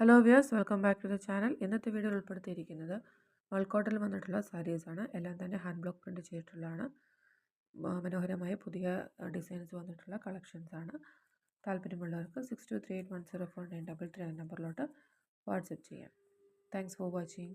Hello viewers, welcome back to the channel. ഇന്നത്തെ വീഡിയോയിൽ ഉൾപ്പെടുത്തിയിരിക്കുന്നത് മൾക്കോട്ടിൽ വന്നിട്ടുള്ള സാരീസാണ്. എല്ലാം തന്നെ ഹാൻഡ് ബ്ലോക്ക് പ്രിൻറ്റ് ചെയ്തിട്ടുള്ളതാണ്. മനോഹരമായ പുതിയ ഡിസൈൻസ് വന്നിട്ടുള്ള കളക്ഷൻസാണ്. താല്പര്യമുള്ളവർക്ക് 6238104933 എന്ന നമ്പറിലോട്ട് വാട്സപ്പ് ചെയ്യാം. Thanks for watching.